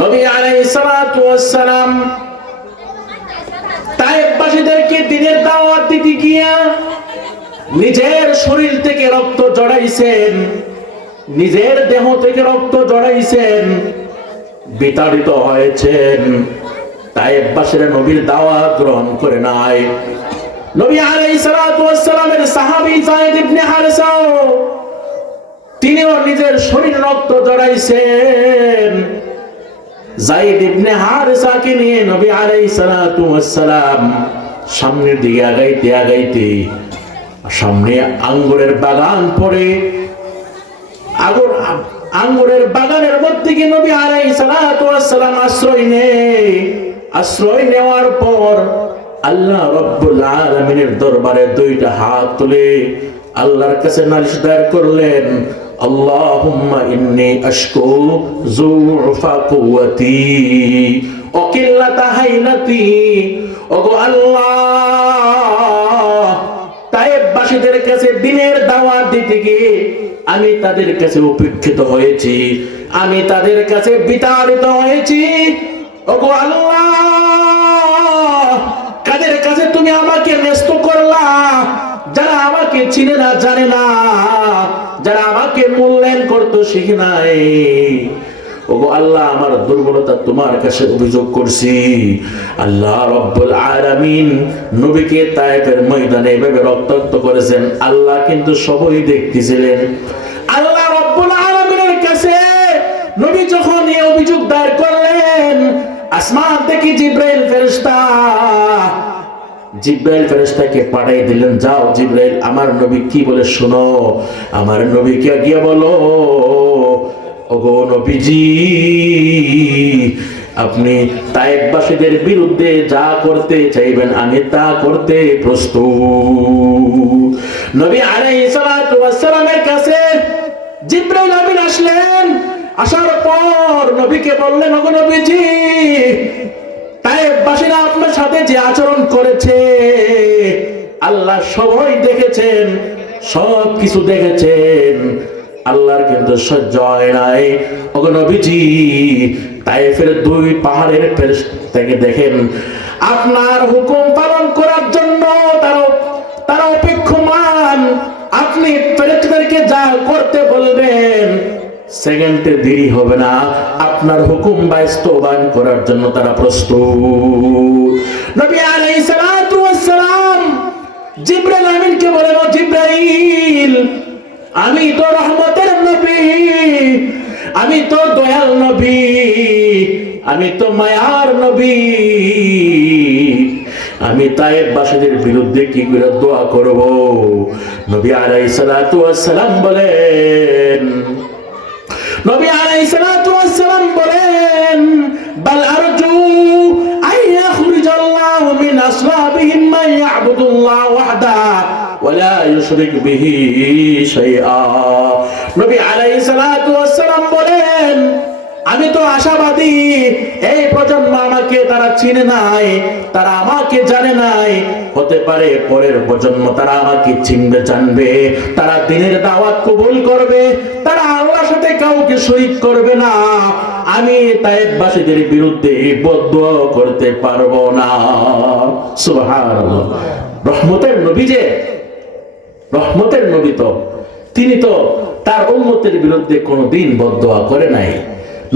নবী আলাইহিস সালাতু ওয়াস সালাম তায়েফবাসীদেরকে দ্বীনের দাওয়াত দিতে গিয়া নিজের শরীর থেকে রক্ত জড়াইছেন, নিজের দেহ থেকে রক্ত জড়াইছেন, বিতাড়িত হয়েছেন। তায়েফবাসীরা নবীর দাওয়াত গ্রহণ করে নাই। নবী আলাইহিস সালাতু ওয়াস সালামের সাহাবী যায়েদ ইবনে হারেসা তিনিও নিজের শরীর রক্ত জড়াইছেন। যায়েদ ইবনে হারেসাকে নিয়ে নবী আলাইহিস সালাতু ওয়াস সালাম সামনের দিকে আগাইতে আগাইতে সামনে আঙ্গুরের বাগান পড়ে, আঙ্গুরের বাগানের মধ্যে গিয়ে নবী আলাইহিস সালাতু ওয়াস সালাম আশ্রয় নেওয়ার পর আল্লাহ রাব্বুল আলামিনের দরবারে দুইটা হাত তুলে আল্লাহর কাছে নালিশ দায়ের করলেন, আল্লাহুম্মা ইন্নী আশকু যুফা কুওয়াতি ওয়া কিল্লাতা হাইলাতি। ওগো আল্লাহ, তায়েফবাসীদের কাছে দ্বীনের দাওয়াত দিতে গিয়ে আমি তাদের কাছে উপেক্ষিত হয়েছি, আমি তাদের কাছে বিতাড়িত হয়েছি। ওগো আল্লাহ, কাদের কাছে তুমি আমাকে ন্যস্ত করলা? যারা আমাকে চিনে না, জানে না, যারা আমাকে মূল্যায়ন করতে শিখে নাই। ওগো আল্লাহ, আমার দুর্বলতা তোমার কাছে অভিযোগ করছি। আল্লাহ রাব্বুল আলামিন নবীকে তায়েফের ময়দানে এভাবে রক্তাক্ত করেছেন, আল্লাহ কিন্তু সবই দেখতেছিলেন। আল্লাহ রাব্বুল আলামিনের কাছে নবী যখন এই অভিযোগ দায়ের করলেন, আসমান থেকে জিবরাইল ফেরেশতাকে পাঠিয়ে দিলেন, যাও জিবরাইল আমার নবী কি বলে শোনো। আমার নবীকে গিয়ে বলো, ওগো নবীজি, আপনি তায়েফবাসীদের বিরুদ্ধে যা করতে চাইবেন আমি তা করতে প্রস্তুত। নবী আলাইহিস সালাতু ওয়াস সালামের কাছে জিবরাইল আমিন আসলেন। আসার পর নবীকে বললেন, ওগো নবীজি, তায়েফবাসীরা আপনার সাথে যে আচরণ করেছে আল্লাহ সবই দেখেছেন, সব কিছু দেখেছেন, আল্লাহর কিন্তু সহ্য হয় নাই। ওগো নবীজি, তায়েফের দুই পাহাড়ের ফেরেশতাকে দেখেন, আপনার হুকুম পালন করার জন্য তারা অপেক্ষমান। আপনি ফেরেশতাদেরকে যা করতে বলবেন সেকেন্ডে দেরি হবে না, আপনার হুকুম বাস্তবায়ন করার জন্য তারা প্রস্তুত। নবী আলাইহিস সালাতু ওয়াস সালাম জিবরাইল আমিনকে বলেন, ও জিবরাইল, আমি তো রহমতের নবী, আমি তো দয়াল নবী, আমি তো মায়ার নবী, আমি তায়েফবাসীদের বিরুদ্ধে কি করে দোয়া করব? নবী আলাইহিস সালাতু ওয়াস সালাম বলেন, নবী আলাইহিস সালাতু ওয়াস সালাম বলেন, বাল আরজু আইয়াখরিজাল্লাহু মিন আসলাবিহিম মান ইয়াবুদুল্লাহ ওয়াহদা ওয়া লা ইউশরিক বিহি শাইআ। নবী আলাইহিস সালাতু ওয়াস সালাম বলেন, আমি তো আশাবাদী এই প্রজন্ম আমাকে তারা চিনে নাই, তারা আমাকে জানে নাই, হতে পারে পরের প্রজন্ম তারা আমাকে চিনবে, জানবে, তারা দ্বীনের দাওয়াত কবুল করবে, তারা আল্লাহর সাথে কাউকে শরীক করবে না। আমি তায়েফবাসীদের বিরুদ্ধে বদদুয়া করতে পারবো না। সুবহানাল্লাহ। রহমতের নবী, যে রহমতের নবী, তো তিনি তো তার উম্মতের বিরুদ্ধে কোনোদিন বদদুয়া করে নাই।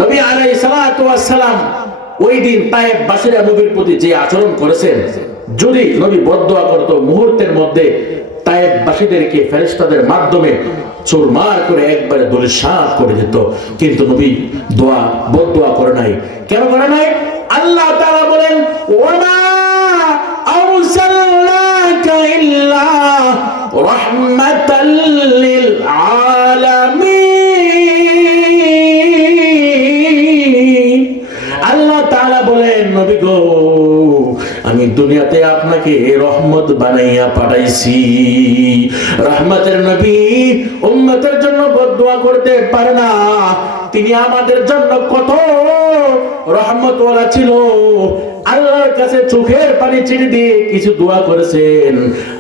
নবী আলাইহিস সালাতু ওয়াস সালাম ওই দিন তায়েফবাসীরা নবীর প্রতি যে আচরণ করেছেন, যদি নবী বদদুয়া করত মুহূর্তের মধ্যে তায়েফবাসীদেরকে ফেরেশতাদের মাধ্যমে চুরমার করে একবারে ধূলিসাৎ করে দিত। কিন্তু নবী বদদুয়া করে নাই। কেন করে নাই? আল্লাহ তাআলা বলেন, ওয়ামা আরসালনাকা ইল্লা রাহমাতাল লিল আলামিন। আল্লাহ তাআলা বলেন, নবী গো, আমি দুনিয়াতে আপনাকে রহমত বানাইয়া পাঠাইছি। রহমতের নবী উম্মতের জন্য বদদুয়া করতে পারে না। তিনি আমাদের জন্য কত রহমতওয়ালা ছিল। আল্লাহর কাছে চোখের পানি ছেড়ে দিয়ে কিছু দোয়া করেছেন,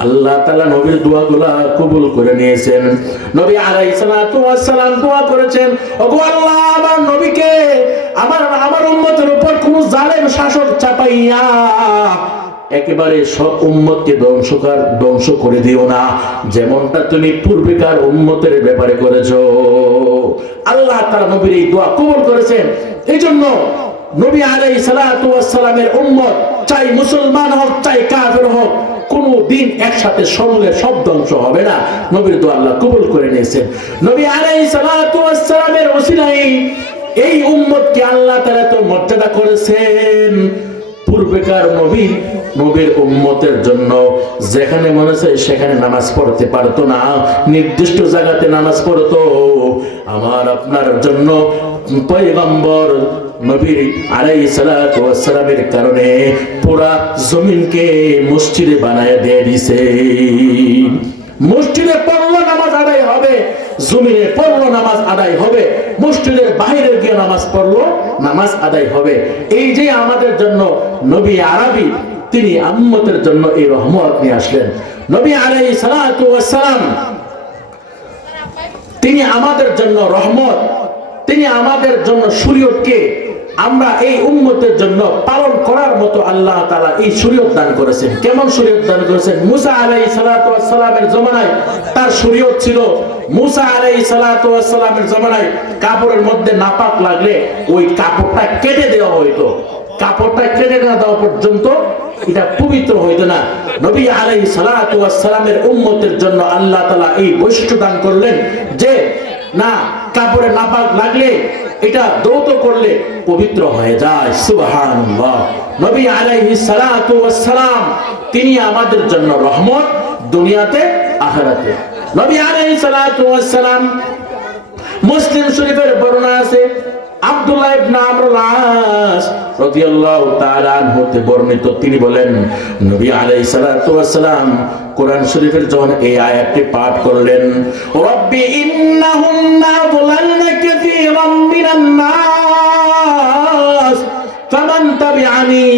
আল্লাহ তাআলা নবীর দোয়াগুলো কবুল করে নিয়েছেন। নবী আলাইহিস সালাতু ওয়াস সালাম দোয়া করেছেন, ওগো আল্লাহ, আমার নবীকে, আমার দুনিয়া একেবারে সব উম্মতকে ধ্বংস করে দিও না, যেমনটা তুমি পূর্বেকার উম্মতের ব্যাপারে করেছো। আল্লাহ তাআলা নবীর এই দোয়া কবুল করেছেন। এই জন্য নবী আলাইহিস সালাতু ওয়াস সালামের উম্মত চাই মুসলমান হোক চাই কাফের হোক, কোন দিন একসাথে সমূলে সব ধ্বংস হবে না। নবীর দোয়া আল্লাহ কবুল করে নিয়েছেন। নবী আলাইহিস সালাতু ওয়াস সালামের ওসিলায় এই উম্মতকে আল্লাহ তাআলা তো মর্যাদা করেছেন। পূর্বেকার নবীর উম্মতের জন্য যেখানে মনে চায় সেখানে নামাজ পড়তে পারতো না, নির্দিষ্ট জায়গাতে নামাজ পড়তো। আমার আপনার জন্য পয়গম্বর নবী আলাইহিস সালাতু ওয়াস সালামের কারণে পুরা জমিনকে মসজিদে বানায় দিয়ে দিয়েছে। মসজিদে পড়লো নামাজ আদায় হবে, জমিনে পড়লো নামাজ আদায় হবে, মসজিদের বাইরে গিয়ে নামাজ পড়লো নামাজ আদায় হবে। এই যে আমাদের জন্য নবী আরবি তিনি উম্মতের জন্য এই রহমত নিয়ে আসলেন। নবী আলাইহিস সালাতু ওয়াস সালাম তিনি আমাদের জন্য রহমত, তিনি আমাদের জন্য শরীয়তকে আমরা এই উম্মতের জন্য পালন করার মতো আল্লাহ তাআলা এই শরীয়ত দান করেছেন। কেমন শরীয়ত দান করেছেন? মুসা আলাইহিস সালাতু ওয়াস সালামের জমানায় তার শরীয়ত ছিল। মুসা আলাইহিস সালাতু ওয়াস সালামের জমানায় কাপড়ের মধ্যে নাপাক লাগলে ওই কাপড়টা কেটে দেওয়া হইতো। কাপড়টা কেটে না দেওয়া পর্যন্ত এটা পবিত্র হইতো না। নবী আলাইহিস সালাতু ওয়াস সালামের উম্মতের জন্য আল্লাহ তাআলা এই বৈশিষ্ট্য দান করলেন যে না, কাপড়ে নাপাক লাগলে এটা দৌত করলে পবিত্র হয়ে যায়। সুবহানাল্লাহ। নবী আলাইহিস সালাতু ওয়াস সালাম তিনি আমাদের জন্য রহমত দুনিয়াতে আখিরাতে। নবী আলাইহিস সালাতু ওয়াস সালাম মুসলিম শরীফের বর্ণনা আছে, আব্দুল্লাহ ইবনে আমরুল আস রাদিয়াল্লাহু তাআলা আনহু হতে বর্ণিত, তিনি বলেন নবী আলাইহিস সালাতু ওয়াস সালাম কোরআন শরীফের যখন এই আয়াতটি পাঠ করলেন, রব্বি ইন্নাহুন্না আযলালনা কাসীরাম মিনান নাস ফামান তাবিআনি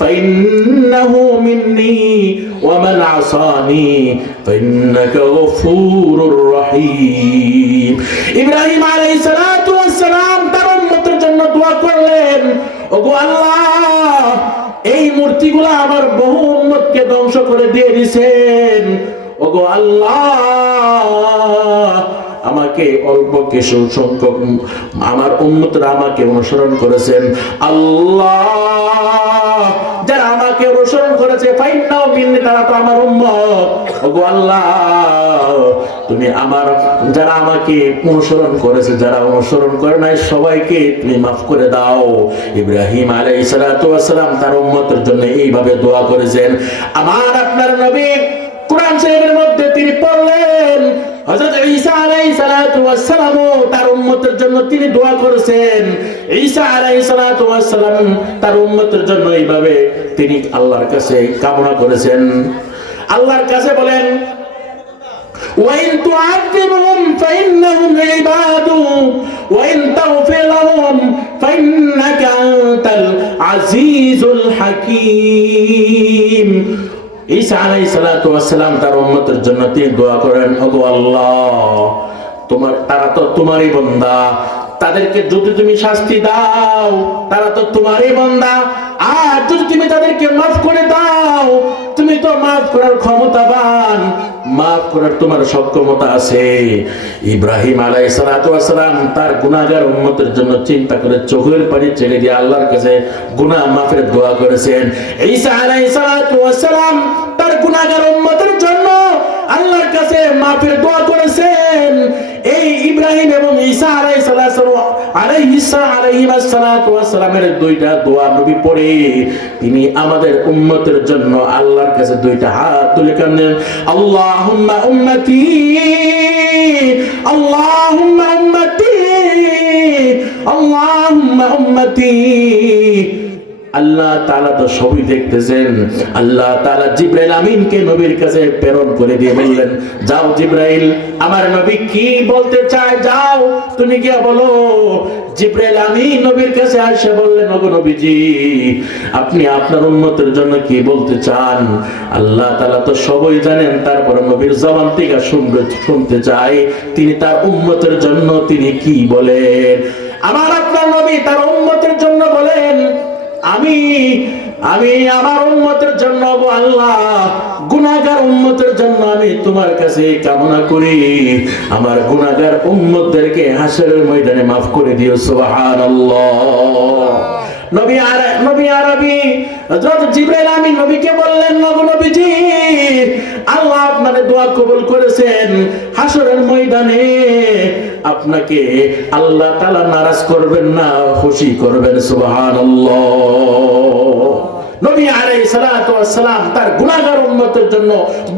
ফাইন্নাহু মিন্নি ওয়া মান আসানি ফাইন্নাকা গফুরুর রহিম। ইব্রাহিম আলাইহিস সালাতু ওয়াস সালাম তার উম্মতের জন্য দোয়া করলেন, ওগো আল্লাহ এই মূর্তিগুলা আমার বহু উম্মতকে ধ্বংস করে দিয়ে দিয়েছেন। ওগো আল্লাহ আমাকে অল্প কিছু সংখ্যক আমার উম্মতরা আমাকে অনুসরণ করেছেন। আল্লাহ যারা আমাকে অনুসরণ করেছে ফাইন্নাহু মিন্নি, তারা তো আমার উম্মত। ওগো আল্লাহ তুমি আমার যারা আমাকে অনুসরণ করেছে, যারা অনুসরণ করে নাই সবাইকে তুমি মাফ করে দাও। ইব্রাহিম আলাইহিস সালাতু ওয়াস সালাম তার উম্মতের জন্য এইভাবে দোয়া করেছেন। আমার আপনার নবী কোরআন শরীফের মধ্যে তিনি পড়লেন, হযরত ঈসা আলাইহিস সালাতু ওয়াস সালাম তার উম্মতের জন্য তিনি দোয়া করেছেন। ঈসা আলাইহিস সালাতু ওয়াস সালাম তার উম্মতের জন্য এইভাবে তিনি আল্লাহর কাছে কামনা করেছেন। আল্লাহর কাছে বলেন, وَإِن تُعَذِّبْهُمْ فَإِنَّهُمْ عِبَادٌ وَإِن تَغْفِرْ لَهُمْ فَإِنَّكَ أَنْتَ الْعَزِيزُ الْحَكِيمُ। ঈসা আলাইহিস সালাতু ওয়াস সালাম তার উম্মতের জন্য তিনি দোয়া করেন, ওগো আল্লাহ তারা তো তোমারই বান্দা, তাদেরকে যদি তুমি শাস্তি দাও তারা তো তোমারই বান্দা, আর যদি তুমি তাদেরকে মাফ করে দাও তুমি তো মাফ করার ক্ষমতাবান, মাফ করার তোমার সক্ষমতা আছে। ইব্রাহিম আলাইহিস সালাতু ওয়াস সালাম তার গুনাহগার উম্মতের জন্য চিন্তা করে চোখের পানি ছেড়ে দিয়ে আল্লাহর কাছে গুনাহ মাফের দোয়া করেছেন। ঈসা আলাইহিস সালাতু ওয়াস সালাম তার গুনাহগার উম্মতের জন্য আল্লাহর কাছে মাফের দোয়া করেছেন। এই ইব্রাহিম এবং ঈসা আলাইহিস সালাতু ওয়াস সালামের দুইটা দোয়া নবী পড়ে তিনি আমাদের উম্মতের জন্য আল্লাহর কাছে দুইটা হাত তুলে কাঁদেন, আল্লাহুম্মা উম্মতি আল্লাহুম্মা উম্মতি আল্লাহুম্মা উম্মতি। আল্লাহ তাআলা তো সবই দেখতেছেন। আল্লাহ তাআলা জিবরাইল আমিনকে নবীর কাছে প্রেরণ করে দিয়ে বললেন, যাও জিবরাইল আমার নবী কি বলতে চায় যাও তুমি গিয়ে বলো। জিবরাইল আমিন নবীর কাছে এসে বললেন, ওগো নবীজি আপনি আপনার উম্মতের জন্য কি বলতে চান? আল্লাহ তাআলা তো সবই জানেন, তারপরে নবীর জবান থেকে শুনতে চাই তিনি তার উম্মতের জন্য তিনি কি বলেন। আমার আপনার নবী তার উম্মতের জন্য বলেন, আমি আমার উম্মতের জন্য গো আল্লাহ, গুনাহগার উম্মতের জন্য আমি তোমার কাছে কামনা করি, আমার গুনাহগার উম্মতদেরকে হাসরের ময়দানে মাফ করে দিও। সুবহানাল্লাহ। নবী আরবি হযরত জিবরাইল আমিন নবীকে বললেন, নবীজি, আল্লাহ আপনার দোয়া কবুল করেছেন, হাসরের ময়দানে আপনাকে আল্লাহ তাআলা নারাজ করবেন না, খুশি করবেন। সুবহানাল্লাহ। নবী আলাইহিস সালাতু ওয়াস সালাম তার গুনাহগার উম্মতের জন্য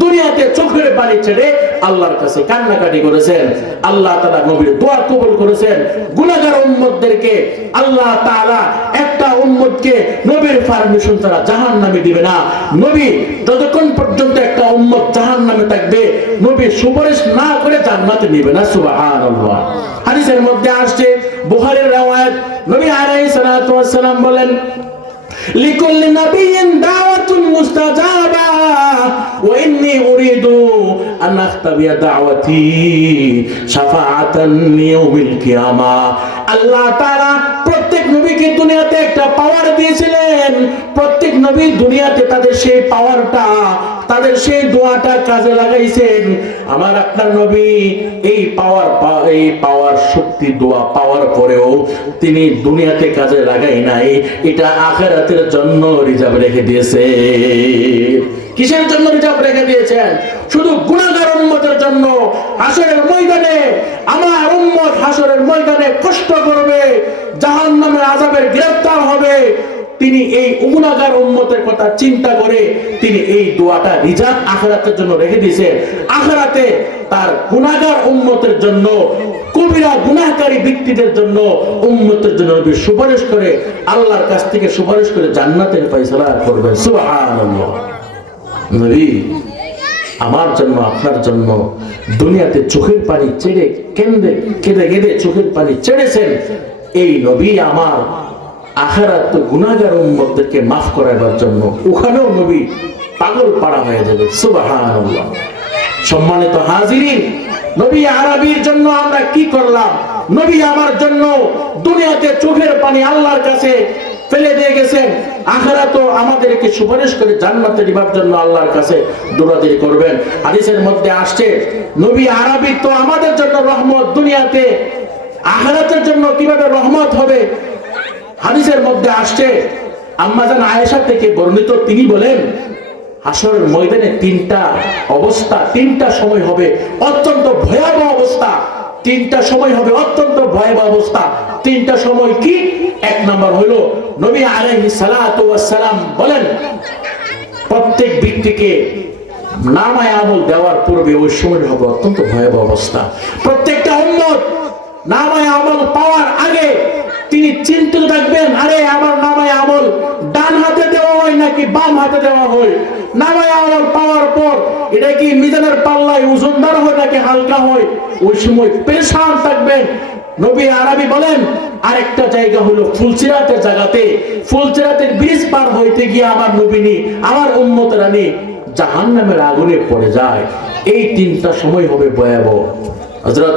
দুনিয়াতে চোখের পানি ছেড়ে আল্লাহর কাছে কান্নাকাটি করেছেন। আল্লাহ তাআলা নবীর দোয়া কবুল করেছেন। গুনাহগার উম্মতদেরকে আল্লাহ তাআলা একটা উম্মতকে নবীর পারমিশন ছাড়া জাহান্নামে দিবে না। নবী যতক্ষণ পর্যন্ত একটা উম্মত জাহান্নামে থাকবে, নবী সুপারিশ না করে জান্নাতে নেবে না। সুবহানাল্লাহ। হাদিসের মধ্যে আসছে, বুখারীর riwayat, নবী আলাইহিস সালাতু ওয়াস সালাম বলেন, লিকুল্লি নাবিয়্যিন দাওয়াতুন মুস্তাজাবা ওয়া ইন্নী উরিদু আন আখতাবিয়া দাওয়াতি শাফাআতান লিয়াউমিল কিয়ামাহ। আল্লাহ তাআলা প্রত্যেক নবীকে দুনিয়াতে একটা পাওয়ার দিয়েছিলেন। প্রত্যেক নবী দুনিয়াতে তাদের সেই পাওয়ারটা, তাদের সেই দোয়াটা কাজে লাগাইছেন। আমার আপনার নবী এই পাওয়ার শক্তি দোয়া পাওয়ার পরেও তিনি দুনিয়াতে কাজে লাগাই নাই, এটা আখিরাতের জন্য রিজার্ভ রেখে দিয়েছে। কিসের জন্য রিজার্ভ রেখে দিয়েছেন? শুধু গুনাহগার উম্মতের জন্য। হাসরের ময়দানে আমার উম্মত হাসরের ময়দানে কষ্ট করবে, জাহান্নামের আযাবের গ্রেফতার হবে, তিনি এই গুনাহগার উম্মতের কথা চিন্তা করে তিনি এই দোয়াটা রিজার্ভ আখিরাতের জন্য রেখে দিয়েছেন। আখিরাতে তার গুনাহগার উম্মতের জন্য, কবিরা গুনাহকারী ব্যক্তিদের জন্য, উম্মতের জন্য নবী সুপারিশ করে, আল্লাহর কাছ থেকে সুপারিশ করে জান্নাতের ফয়সালা করবেন। সুবহানাল্লাহ। নবী আমার জন্য, আপনার জন্য দুনিয়াতে চোখের পানি ছেড়ে কেঁদে চোখের পানি ছেড়েছেন। এই নবী আমার আখিরাত গুনাহগার উম্মতদেরকে মাফ করাবার জন্য, ওখানেও নবী পাগল পাড়া হয়ে যাবে। সুবহানাল্লাহ। সম্মানিত হাজিরিন, নবী আরবির জন্য আমরা কি করলাম? নবী আমার জন্য দুনিয়াতে চোখের পানি আল্লাহর কাছে ফেলে দিয়ে গেছেন, আখিরাতেও আমাদেরকে সুপারিশ করে জান্নাতে নেবার জন্য আল্লাহর কাছে দৌড়াদৌড়ি করবেন। হাদিসের মধ্যে আসছে, নবী আরবি তো আমাদের জন্য রহমত, দুনিয়াতে আখিরাতের জন্য কিভাবে রহমত হবে? হাদিসের মধ্যে আসছে, আম্মা জান আয়েশা থেকে বর্ণিত, তিনি বলেন, হাসরের ময়দানে তিনটা অবস্থা, তিনটা সময় হবে অত্যন্ত ভয়াবহ অবস্থা। তিনটা সময় হবে অত্যন্ত ভয়াবহ অবস্থা। তিনটা সময় কি? এক নম্বর হলো, নবী আলাইহিস সালাতু ওয়াস সালাম বলেন, প্রত্যেক ব্যক্তিকে নামায়ে আমল দেওয়ার পূর্বে ওই সময় হবে অত্যন্ত ভয়াবহ অবস্থা। প্রত্যেকটা উম্মত নামায়ে আমল পাওয়ার আগে তিনি চিন্তিত থাকবেন, আরে আমার নামায়ে আমল ডান হাতে দেওয়া হয় নাকি বাম হাতে দেওয়া হয়? নামায়ে আমল পাওয়ার পর এটা কি মিজানের পাল্লায় ওজনদার হয় নাকি হালকা হয়? ওই সময় পেরেশান থাকবেন। নবী আরবি বলেন, আরেকটা জায়গা হলো ফুলসিরাতের জায়গাতে, ফুলসিরাতের ব্রিজ পার হইতে গিয়ে আমার নবীনি, আমার উম্মতেরা জাহান্নামের আগুনে পড়ে যায়। এই তিনটা সময় হবে ভয়াবহ। হযরত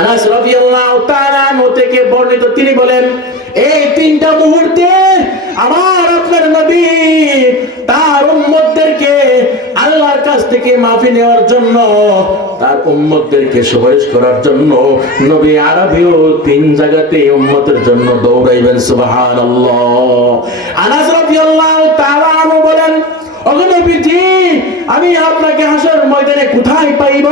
আনাস রাদিয়াল্লাহু তাআলা আনহু থেকে বর্ণিত, তিনি বলেন, এই তিনটা মুহূর্তে আমার আপনার নবী তার উম্মতদেরকে আল্লাহর কাছ থেকে মাফি নেওয়ার জন্য, তার উম্মতদেরকে সুপারিশ করার জন্য নবী আরবিও তিন জায়গাতে উম্মতের জন্য দৌড়াইবেন। সুবহানাল্লাহ। আনাস রাদিয়াল্লাহু তাআলা আনহু বলেন, ওগো নবীজি, আমি আপনাকে হাসরের ময়দানে কোথায় পাইব?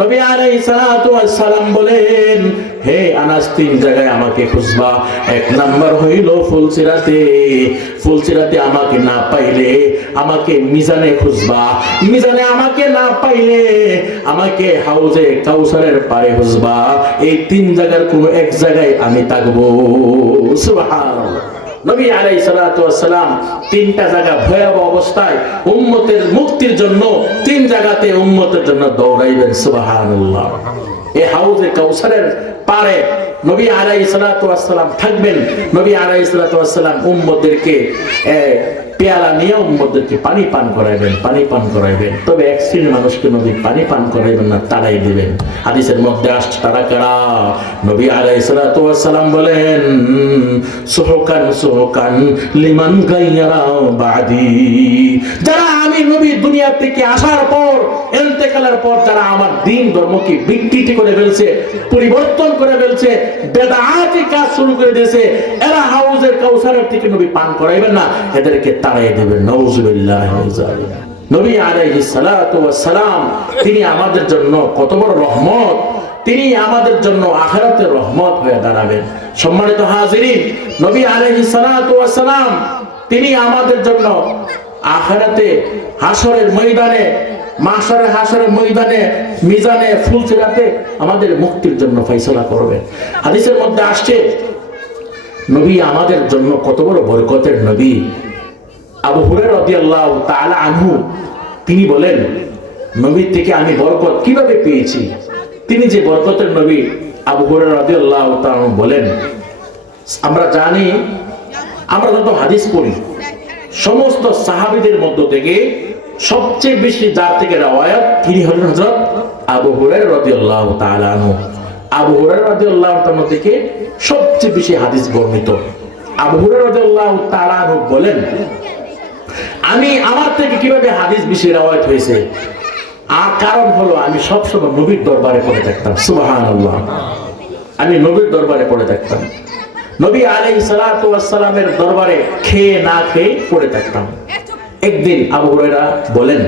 নবী আলাইহিস সালাতু ওয়াস সালাম বলেন, হে আনাস, তিন জায়গায় আমাকে খুঁজবা। এক নাম্বার হইল ফুলসিরাতে, ফুলসিরাতে আমাকে না পাইলে আমাকে মিজানে খুঁজবা, মিজানে আমাকে না পাইলে আমাকে হাউজে কাউসারের পারে খুঁজবা। এই তিন জায়গার কোনো এক জায়গায় আমি থাকবো। সুবহানাল্লাহ। নবী আলাইহিস সালাতু ওয়াস সালাম তিনটা জায়গা ভয়াবহ অবস্থায় উম্মতের মুক্তির জন্য তিন জায়গাতে উম্মতের জন্য দৌড়াইবেন। সুবহানাল্লাহ। এই হাউজে কাউসারের পারে নবী আলাইহিস সালাতু ওয়াস সালাম থাকবেন। নবী আলাইহিস সালাতু ওয়াস সালাম উম্মতদেরকে পেয়ালা নিয়ে উম্মতদেরকে পানি পান করাইবেন, পানি পান করাইবেন। তবে এক শ্রেণীর মানুষকে নবী পানি পান করাইবেন না, তাড়াই দিবেন। হাদিসের মধ্যে আসছে, তারা কারা? নবী আলাইহিস সালাতু ওয়াস সালাম বলেন, সুহকান সুহকান লিমান গায়রা বাদি। যারা আমি নবী দুনিয়া থেকে আসার পর, ইন্তেকালের পর যারা আমার দ্বীন ধর্মকে বিকৃতি করে ফেলছে, পরিবর্তন করে ফেলছে, বেদাতি কাজ শুরু করে দিয়েছে, এরা হাউজের কাউসারের থেকে নবী পান করাইবেন না, এদেরকে তাড়াই দেবেন। নাউজুবিল্লাহ। নবী আলাইহিস সালাতু ওয়াস সালাম তিনি আমাদের জন্য কত বড় রহমত, তিনি আমাদের জন্য আখিরাতের রহমত হয়ে দাঁড়াবেন। সম্মানিত হাজিরিন, নবী আলাইহিস সালাতু ওয়াস সালাম তিনি আমাদের জন্য আখিরাতে হাসরের ময়দানে, মাহশারে হাসরের ময়দানে, মিজানে, ফুলসিরাতে আমাদের মুক্তির জন্য ফয়সালা করবেন। হাদিসের মধ্যে আসছে নবী আমাদের জন্য কত বড় বরকতের নবী। আবু হুরায়রা রাদিয়াল্লাহু তাআলা আনহু তিনি বলেন, নবীর থেকে আমি বরকত কিভাবে পেয়েছি। তিনি যে বরকতের নবী, আবু হুরায়রা রাদিয়াল্লাহু তাআলা বলেন, আমরা জানি, আমরা যত হাদিস পড়ি সমস্ত সাহাবীদের মধ্য থেকে সবচেয়ে বেশি যার থেকে রওয়ায়াত তিনি হলেন হযরত আবু হুরায়রা রাদিয়াল্লাহু তাআলা আনহু। আবু হুরায়রা রাদিয়াল্লাহু তাআলা থেকে সবচেয়ে বেশি হাদিস বর্ণিত। আবু হুরায়রা রাদিয়াল্লাহু তাআলা আনহু বলেন, আমি আমার থেকে কিভাবে হাদিস বেশি রওয়ায়াত হয়েছে, আর কারণ হলো আমি সবসময় নবীর দরবারে পড়ে থাকতাম। সুবহানাল্লাহ। আমি নবীর দরবারে পড়ে থাকতাম, নবী আলাইহিস সালাতু ওয়াস সালামের দরবারে খেয়ে না খেয়ে পড়ে থাকতাম। একদিন আবু হুরায়রা বলেন,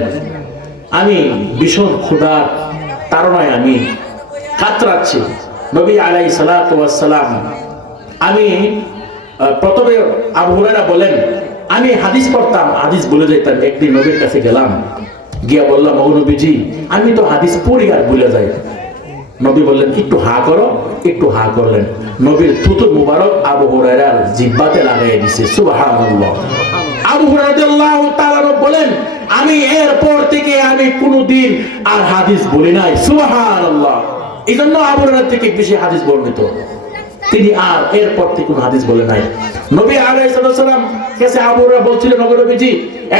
আমি ভীষণ ক্ষুধার তাড়নায় আমি কাতরাচ্ছি। নবী আলাইহিস সালাতু ওয়াস সালাম, আমি প্রথমে আবু হুরায়রা বলেন, আমি হাদিস পড়তাম, হাদিস ভুলে যেতাম। একদিন নবীর কাছে গেলাম, গিয়া বললাম, ও নবীজি, আমি তো হাদিস পড়ি আর ভুলে যাই। নবী বললেন, একটু হা করো। একটু হা করলেন, নবীর থুতু মুবারক আবু হুরায়রার জিহ্বাতে লাগাইয়া দিয়েছে। সুবহানাল্লাহ। আবু হুরায়রা রাদিয়াল্লাহু তাআলা বলেন, আমি এরপর থেকে আমি কোনদিন আর হাদিস বলি নাই। সুবহানাল্লাহ। এইজন্য আবু হুরায়রা থেকে বেশি হাদিস বর্ণিত। তিনি আর এরপর থেকে কোনো হাদিস বলে নাই। নবী আলাইহিস সালাম কাছে আবু হুরায়রা বলছিলেন, নবীজি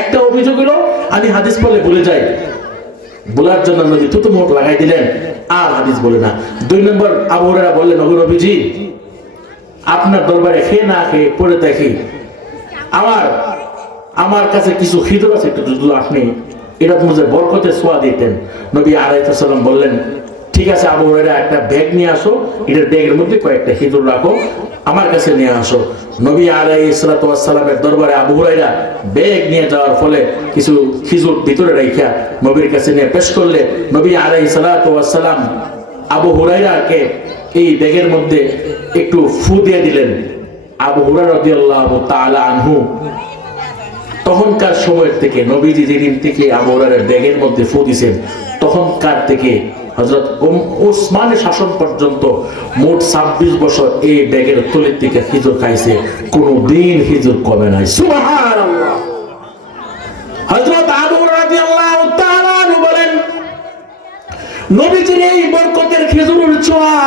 একটা অভিযোগ হলো আমি হাদিস পড়লে ভুলে যাই। বলার জন্য নবী থুতু মুখ লাগাই দিলেন, আর হাদিস বলে না। 2 নম্বর আবু হুরায়রা বললেন, নবীজি আপনার দরবারে খেয়ে না খেয়ে পড়ে থাকি, আমার কাছে কিছু খিজুর আছে, একটু যদি আপনি এটা মুঝে বরকতে ছোঁয়া দিতেন। নবী আলাইহিস সালাম বললেন, ঠিক আছে আবু হুরায়রা, একটা ব্যাগ নিয়ে আসো, এটার ব্যাগের মধ্যে কয়েকটা খিজুর রাখো, আমার কাছে নিয়ে আসো। নবী আলাইহিস সালামের দরবারে আবু হুরায়রা ব্যাগ নিয়ে যাওয়ার ফলে কিছু খিজুর ভিতরে রাখিয়া নবীর কাছে নিয়ে পেশ করলে নবী আলাইহিস সালাম আবু হুরায়রাকে এই ব্যাগের মধ্যে একটু ফু দিয়ে দিলেন। আবু হুরায়রা রাদিয়াল্লাহু তাআলা আনহু তখনকার সময়ের থেকে, নবীজি যেদিন থেকে আবু হুরায়রার ব্যাগের মধ্যে ফু দিয়েছেন, তখনকার থেকে হযরত ওসমানের শাসন পর্যন্ত মোট 26 বছর এই ব্যাগের তলির থেকে খিজুর খাইছে, কোনদিন খিজুর কমে নাই। সুবহানাল্লাহ। হযরত আবু হুরায়রা রাদিয়াল্লাহু তাআলা আনহু বলেন, নবীজির এই বরকতের খিজুরের ছোঁয়া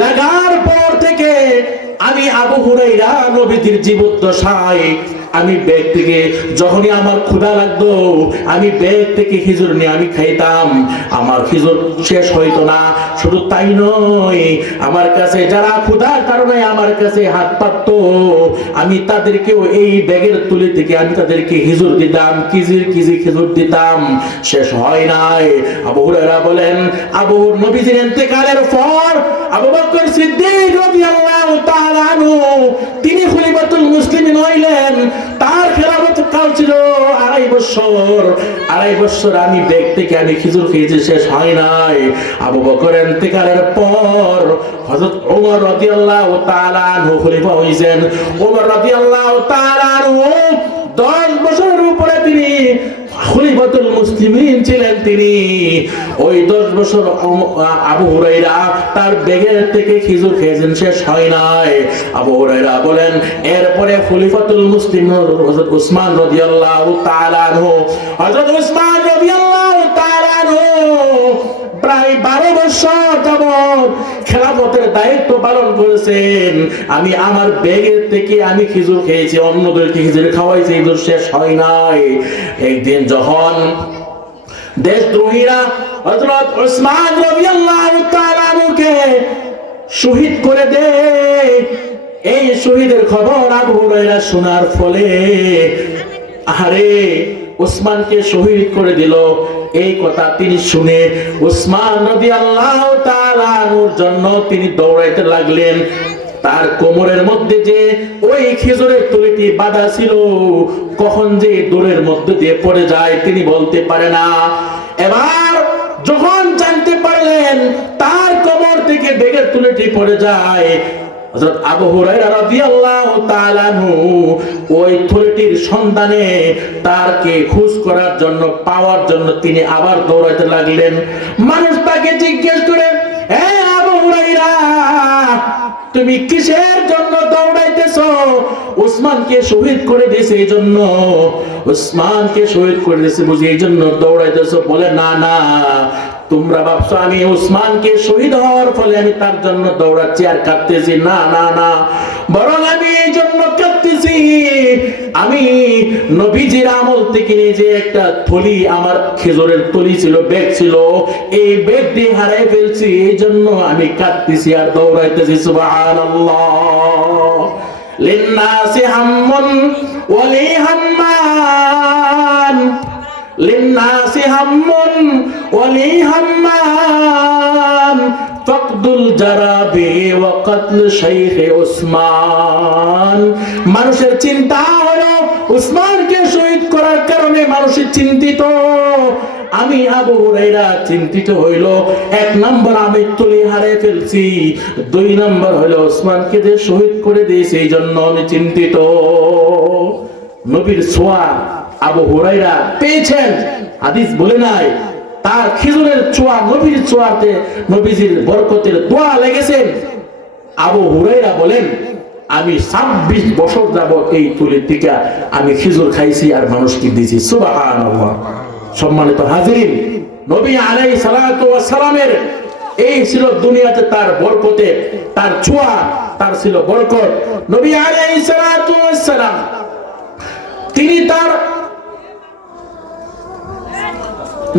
লাগার পর থেকে আমি আবু হুরায়রা নবীজির জীবদ্দশায় আমি ব্যাগ থেকে যখনই আমার ক্ষুধা লাগতো, আমি ব্যাগ থেকে খিজুর নিয়ে আমি খাইতাম। আমার খিজুর শেষ হইতো না। শুধু তাই নয়, আমার কাছে যারা ক্ষুধার কারণে আমার কাছে হাত পাততো, আমি তাদেরকেও এই ব্যাগের তুলি থেকে আমি তাদেরকে খিজুর দিতাম, কেজি খিজুর দিতাম। শেষ হয় নাই। আবু হুরায়রা বলেন, আবু নবীজির ইন্তেকালের পর আবু বকর সিদ্দিক রাদিয়াল্লাহু তাআলা আনহু তিনি খলিফাতুল মুসলিমিন হইলেন। তার খেলাফত কাল ছিল 2.5 বছর। 2.5 বছর আমি ব্যাগ থেকে আমি খিজুর খেয়েছি, শেষ হয় নাই। আবু বকর ইন্তেকালের পর হযরত ওমর রাদিয়াল্লাহু তাআলা আনহু খলিফা হইছেন। ওমর রাদিয়াল্লাহু তাআলা আনহু 10 বছরের উপরে তিনি খলিফাতুল মুসলিমিন ছিলেন। তিনি ওই 10 বছর আবু হুরায়রা তার ব্যাগের থেকে খিজুর খেয়েছেন, শেষ হয় নাই। আবু হুরায়রা বলেন, এরপরে খলিফাতুল মুসলিমিন হযরত উসমান রাদিয়াল্লাহু তাআলা আনহু, হযরত উসমান রাদিয়াল্লাহু তাআলা আনহু প্রায় 12 বছর যাবত খেলাফতের দায়িত্ব পালন করেছেন। আমি আমার ব্যাগের থেকে আমি খিজুর খেয়েছি, অন্যদেরকে খিজুর খাওয়াইছি, খিজুর শেষ হয় নাই। একদিন যখন দেশদ্রোহীরা হযরত উসমান রাদিয়াল্লাহু তাআলা আনহুকে শহীদ করে দেয়, এই শহীদের খবর আবু হুরায়রা শোনার ফলে আরে উসমানকে শহীদ করে দিল, এই কথা তিনি শুনে উসমান রাদিয়াল্লাহু তাআলা আনহুর জন্য তিনি দৌড়াইতে লাগলেন। তার কোমরের মধ্যে যে ওই খেজুরের তলিটি বাঁধা ছিল, কখন যে দূরের মধ্যে দিয়ে পড়ে যায় তিনি বলতে পারে না। এবার যখন জানতে পারলেন তার কোমর থেকে বেগের তলিটি পড়ে যায়, হযরত আবু হুরায়রা রাদিয়াল্লাহু তাআলা আনহু ওই থলিটির সন্ধানে তারকে খোঁজ করার জন্য, পাওয়ার জন্য তিনি আবার দৌড়াতে লাগলেন। মানুষ তাকে জিজ্ঞেস করে, হে আবু হুরায়রা, তুমি কিসের জন্য দৌড়াইতেছো? উসমানকে শহীদ করে দিয়েছে এই জন্য, উসমানকে শহীদ করে দিয়েছে বুঝি এই জন্য দৌড়াইতেছো? বলে না না, তোমরা ভাবছো আমি উসমানকে শহীদ হওয়ার ফলে আমি তার জন্য দৌড়াচ্ছি আর কাঁদতেছি। না না না, বরং আমি এই জন্য কাঁদতেছি, আমি নবীজির আমল থেকে নিয়ে যে একটা থলি, আমার খেজুরের থলি ছিল, ব্যাগ ছিল, এই ব্যাগটি হারাই ফেলছি, এই জন্য আমি কাঁদতেছি আর দৌড়াইতেছি। সুবহানাল্লাহ। লিন্নাসি হাম্মুন ওয়া লি হাম্মান, লিন্নাসি হাম্মুন ওয়া লি হাম্মান, ফাকদুল জারাবি ওয়া কতল শাইখ উসমান। মানুষের চিন্তা হলো উসমানকে শহীদ করার কারণে মানুষের চিন্তিত, আমি আবু হুরায়রা চিন্তিত হইল, এক নম্বর আমি তুলি হারিয়ে ফেলছি, দুই নম্বর হলো উসমানকে যে শহীদ করে দিয়েছে এই জন্য আমি চিন্তিত। নবীর ছোঁয়া আবু হুরায়রা পেয়েছেন, হাদিস বলে নাই তার খেজুরের ছোঁয়া, নবীর ছোঁয়াতে নবীজির বরকতের দোয়া লেগেছেন। আবু হুরায়রা বলেন, আমি 26 বছর যাবত এই তুলির থেকে আমি খেজুর খাইছি আর মানুষকে দিয়েছি। সুবহানাল্লাহ। সম্মানিত হাজিরিন, নবী আলাইহিস সালাতু ওয়াস সালামের এই ছিল দুনিয়াতে তার বরকতে, তার ছোঁয়া, তার ছিল বরকত। নবী আলাইহিস সালাতু ওয়াস সালাম তিনি তার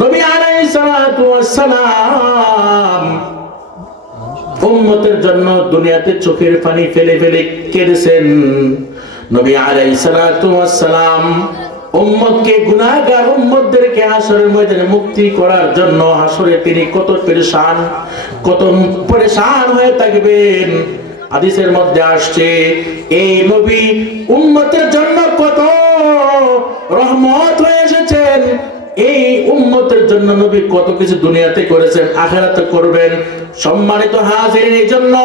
নবী আলাইহিস সালাতু ওয়াস সালাম উম্মতের জন্য দুনিয়াতে চোখের পানি ফেলে ফেলে কেঁদেছেন। নবী আলাইহিস সালাতু ওয়াস সালাম উম্মতকে, গুনাহগার উম্মতদেরকে হাসরের ময়দানে মুক্তি করার জন্য হাসরে তিনি কত পরেশান হয়ে থাকবেন। হাদিসের মধ্যে আসছে এই নবী উম্মতের জন্য কত রহমত হয়ে এসেছেন, এই উম্মতের জন্য নবী কত কিছু দুনিয়াতে করেছেন, আখিরাতে করবেন। সম্মানিত হাজিরিন, এই জন্য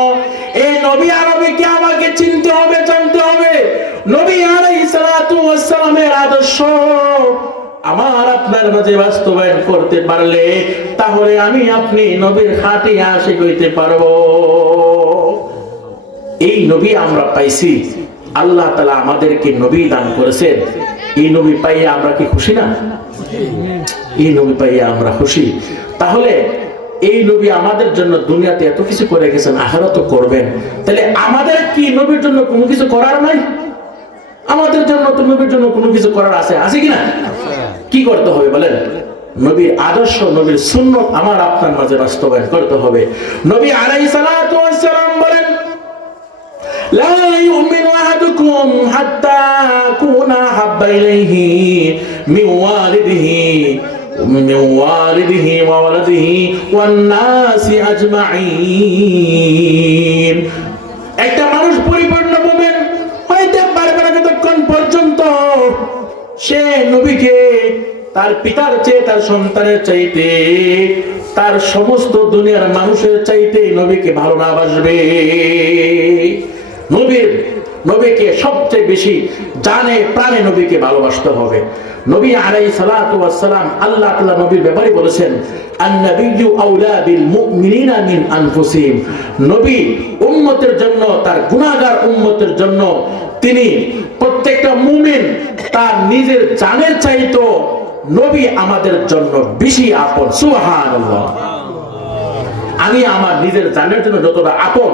এই নবী আরবিকে আমাকে চিনতে হবে, জানতে হবে। নবী আলাইহিস সালাতু ওয়াস সালামের আদর্শ আমার আপনার মাঝে বাস্তবায়ন করতে পারলে তাহলে আমি আপনি নবীর খাঁটি আশিক হইতে পারবো। এই নবী আমরা পাইছি, আল্লাহ তাআলা আমাদেরকে নবী দান করেছেন। এই নবী পাইয়া আমরা কি খুশি না? এই নবী পাইয়া আমরা খুশি। তাহলে এই নবী আমাদের জন্য দুনিয়াতে এত কিছু করে গেছেন, আখিরাতে করবেন, তাহলে আমাদের কি নবীর জন্য কোনো কিছু করার নাই? আমাদের জন্য তো নবীর জন্য কোনো কিছু করার আছে, আছে কিনা? কি করতে হবে বলেন? নবীর আদর্শ, নবীর সুন্নাত আমার আপনার মাঝে বাস্তবায়ন করতে হবে। নবী আলাইহিস সালাতু ওয়াস সালাম বলেন, লা ইউমিনু আহাদুকুম হাত্তা কুনা হাব্বা ইলাইহি মিন ওয়ালিদিহি ওয়া ওয়ালাদিহি ওয়ান নাসি আজমাইন। একটা মানুষ পরিপূর্ণ মুমিন হইতে পারবে না যতক্ষণ পর্যন্ত সে নবীকে তার পিতার চেয়ে, তার সন্তানের চাইতে, তার সমস্ত দুনিয়ার মানুষের চাইতে নবীকে ভালো না বাসবে। নবীকে সবচেয়ে বেশি জানে প্রাণে নবীকে ভালোবাসতে হবে। নবী আলাইহিস সালাতু ওয়াস সালাম, আল্লাহ তাআলা নবীর ব্যাপারে বলেছেন, আন-নাবিয়্যু আওলা বিল মুমিনিনা মিন আনফুসিহিম। নবী উম্মতের জন্য, তার গুনাহগার উম্মতের জন্য তিনি প্রত্যেকটা মুমিন তার নিজের জানের চাইতো নবী আমাদের জন্য বেশি আপন। সুবহানাল্লাহ। আমি আমার নিজের জানের জন্য যতটা আপন,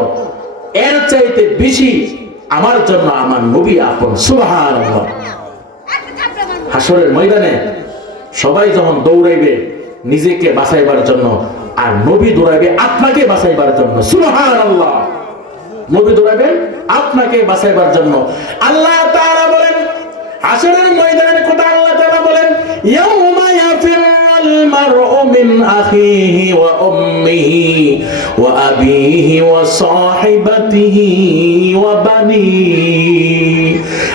এর চাইতে বেশি আমার জন্য আমার নবী আপন। সুবহানাল্লাহ। হাসরের ময়দানে সবাই যখন দৌড়াইবে নিজেকে বাঁচাইবার জন্য, আর নবী দৌড়াইবে আপনাকে বাঁচাইবার জন্য। সুবহানাল্লাহ। নবী দৌড়াবেন আপনাকে বাঁচাইবার জন্য। আল্লাহ তাআলা বলেন হাসরের ময়দানের কথা আল্লাহ তাআলা বলেন ইয়াউমা ইয়াফিরুল মারউ মিন আখিহি ওয়া উম্মিহি ওয়া আবিহি ওয়া সাহিবাতিহি ওয়া বানিহি।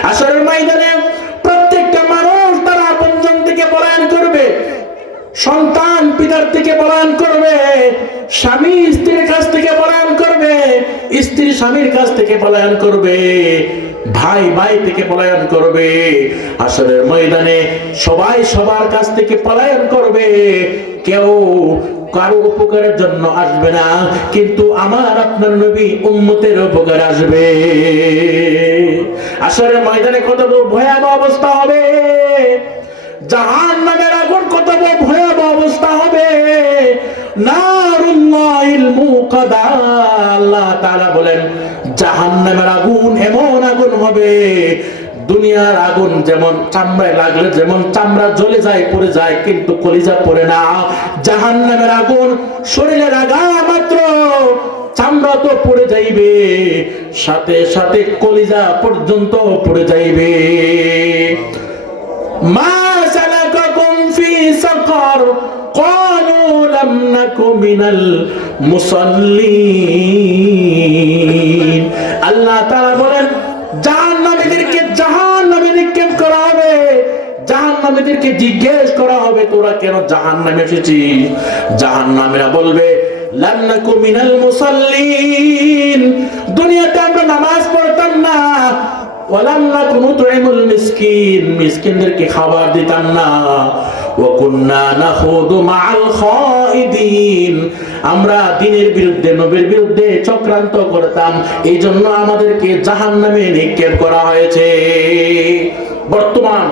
হাসরের ময়দানে প্রত্যেকটা মানুষ তার আপনজন থেকে পলায়ন করবে, সন্তান পিতার থেকে পলায়ন করবে, স্বামী স্ত্রীর কাছ থেকে পলায়ন করবে, স্ত্রী স্বামীর কাছ থেকে পলায়ন করবে, ভাই ভাই থেকে পলায়ন করবে। হাসরের ময়দানে সবাই সবার কাছ থেকে পলায়ন করবে, কেউ কারো উপকারের জন্য আসবে না, কিন্তু আমার আপনার নবী উম্মতের উপকারে আসবে। হাসরের ময়দানে কত ভয়াবহ অবস্থা হবে, জাহান্নামের আগুন কত ভয়াবহ অবস্থা হবে। নারুল্লাহিল মুকাদা, আল্লাহ তাআলা বলেন জাহান্নামের আগুন এমন আগুন হবে, দুনিয়ার আগুন যেমন চামড়ায় লাগলে যেমন চামড়া জ্বলে যায় পড়ে যায় কিন্তু কলিজা পড়ে না, জাহান্নামের আগুন শরীরে লাগা মাত্র চামড়া তো পড়ে যাইবে, সাথে সাথে কলিজা পর্যন্ত পড়ে যাইবে। মা সালাকাকুম ফি সাকার ক্বালু লাম নাকু মিনাল মুসাল্লিন। আল্লাহ তাআলা বলেন জাহান্নামীদেরকে জাহান্নামে নিক্ষেপ করা হবে, জাহান্নামীদেরকে জিজ্ঞেস করা হবে তোরা কেন জাহান্নামে এসেছিস? জাহান্নামীরা বলবে লাম নাকু মিনাল মুসাল্লিন, দুনিয়াতে আমরা নামাজ পড়তাম না, ওয়ালাম নাকু নুতইমুল মিসকিন, মিসকিনদেরকে খাবার দিতাম না, ওয়া কুন্না নাখুদু মাআল খাইদিন, আমরা দ্বীনের বিরুদ্ধে নবীর বিরুদ্ধে চক্রান্ত করতাম, এই জন্য আমাদেরকে জাহান্নামে নিক্ষেপ করা হয়েছে। বর্তমান